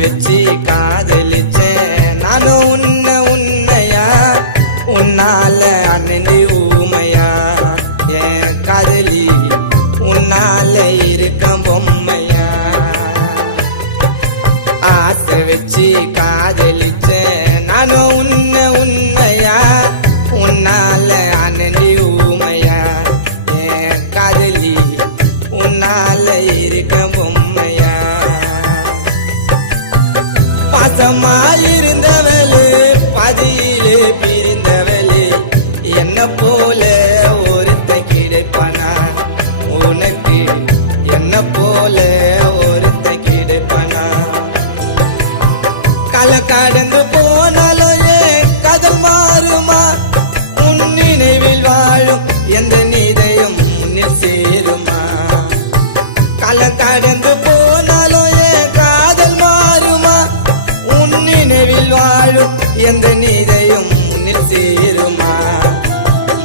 வச்சு காதலிச்சேன் நானும் உன்னையா உன்னால அண்ணி ஊமையா என் காதலி உன்னால இருக்க பொம்மையா ஆசை வச்சு காதலிச்சேன் நானும் உன்னையா உன்னால அண்ணி ஊமையா என் காதலி உன்னால இருக்க பொம்மையா பாசமாயிருந்தவளே பாதியிலே பிரிந்தவளே என்ன போல ஒருத்த கிடைப்பானா உனக்கு என்ன போல ஒருத்த கிடைப்பானா கால கடந்து போனாலும் கதல் மாறுமா உன் நினைவில் வாழும் எந்த நீதையும் முன்னில் சேருமா கால கடந்து போனாலும் காதல் மாறுமா உன் நினைவில் வாழும் எந்த நீதையும் முன்னில் சேருமா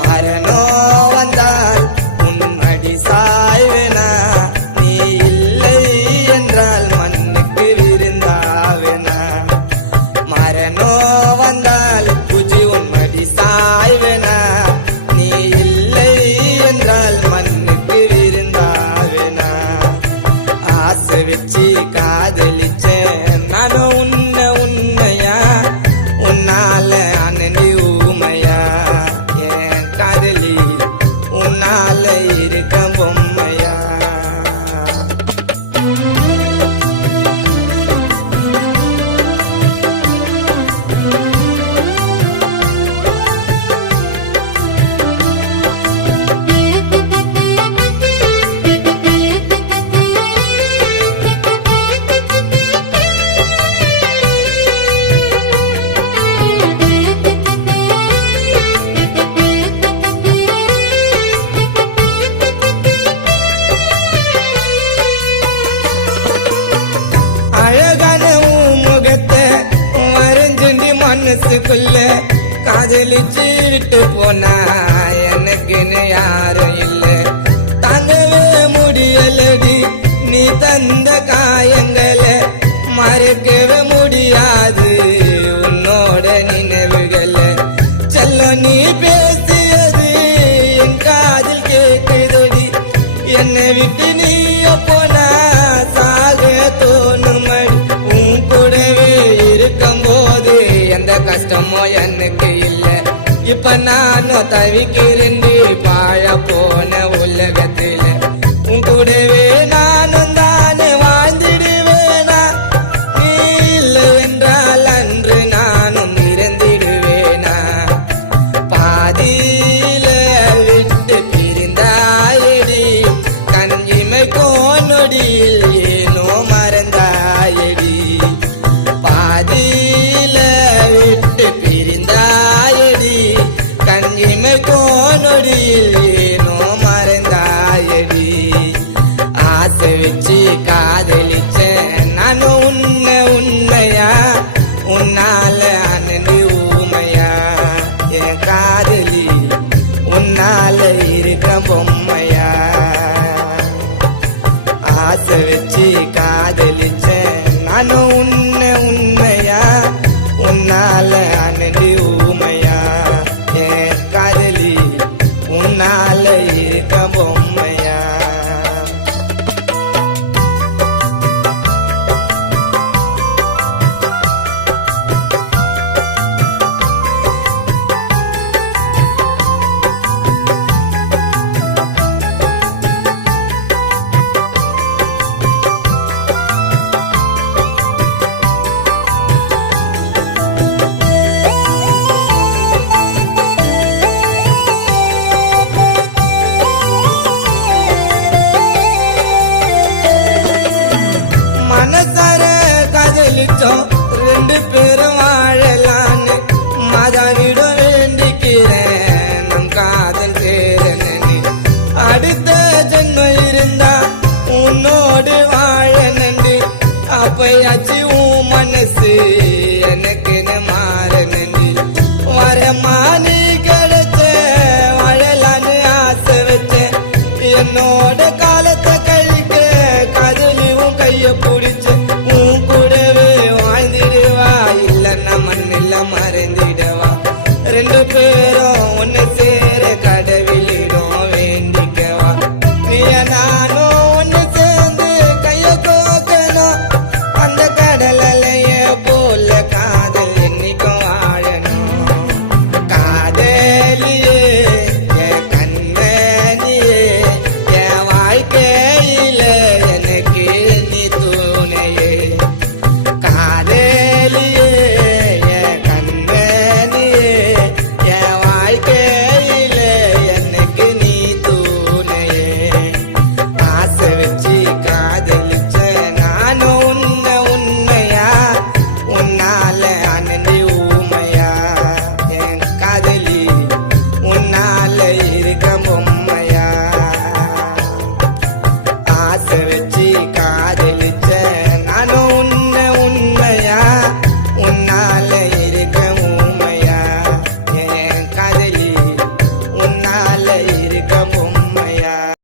மரணோ வந்தால் உன் அடி சாய்வேனா நீ இல்லை என்றால் மண்ணுக்கு விருந்தாவேனா மரணோ வந்தால் புஜி உன் அடி சாய்வேனா நீ இல்லை என்றால் மண்ணுக்கு விருந்தாவேனா ஆசை வச்சு காதலிச்சேன் நானும் உன்னையா உன்னால அண்ணி ஊமையா என் காதலி உன்னால இருக்க பொம்மையா மனசுக்குள்ள காதலிச்சுட்டு போனா எனக்குன்னு யாரும் இல்ல தாங்கவே முடியலடி நீ தந்த காயங்களை மறக்கவே முடியாது உன்னோட நினைவுகளை செல்ல நீ பேசியது என் காதில் கேட்குதடி என்னை விட்டு நீ போனா சாக தோணுமடி உன் கூடவே இருக்கும்போது எந்த கஷ்டமோ எனக்கு இல்ல இப்ப நானும் தவிக்கிறேன்டி பாழ போன உலகத்துல உன் கூடவே நானும் தானே வாழ்ந்திடுவேனா நீ இல்லை என்றால் அன்று நானும் இறந்திடுவேனா பாதியில விட்டு பிரிந்தாயடி கஞ்சிமை கோனொடியில் ஏனோ மறந்தாயடி பாதியில விட்டு பிரிந்தாயடி கஞ்சிமை கோனொடியில் ஏனோ மறந்தாயடி ஆசை வச்சு காதலிச்சேன் நானும் உன்னையா உன்னால அண்ணி ஊமையா என் காதலி உன்னால இருக்க பொம்மையா ஆசை வச்சு